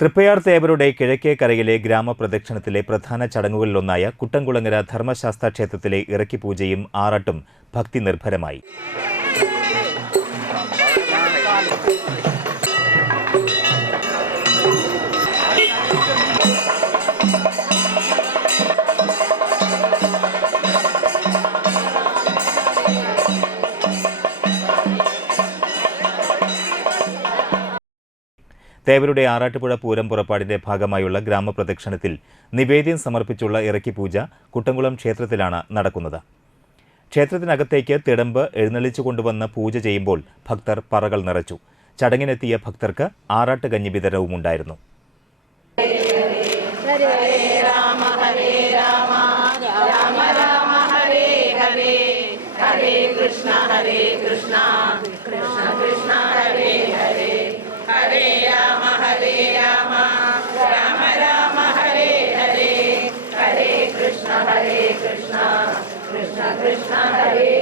തൃപ്പയാർ തേവരുടെ കിഴക്കേക്കരയിലെ ഗ്രാമപ്രദക്ഷിണത്തിലെ പ്രധാന ചടങ്ങുകളിലൊന്നായ കുട്ടംകുളങ്ങര ധർമ്മശാസ്ത്ര ക്ഷേത്രത്തിലെ ഇറക്കിപ്പൂജയും ആറാട്ടും ഭക്തി നിർഭരമായി. തേവരുടെ ആറാട്ടുപുഴ പൂരം പുറപ്പാടിന്റെ ഭാഗമായുള്ള ഗ്രാമപ്രദക്ഷിണത്തിൽ നിവേദ്യം സമർപ്പിച്ചുള്ള ഇറക്കിപ്പൂജ കുട്ടംകുളം ക്ഷേത്രത്തിലാണ് നടക്കുന്നത്. ക്ഷേത്രത്തിനകത്തേക്ക് തിടമ്പ് എഴുന്നള്ളിച്ചു കൊണ്ടുവന്ന് പൂജ ചെയ്യുമ്പോൾ ഭക്തർ പറകൾ നിറച്ചു. ചടങ്ങിനെത്തിയ ഭക്തർക്ക് ആറാട്ട് കഞ്ഞി വിതരണവുമുണ്ടായിരുന്നു. Hare Rama, Rama Rama, Hare Hare, Hare Krishna, Krishna Krishna, Hare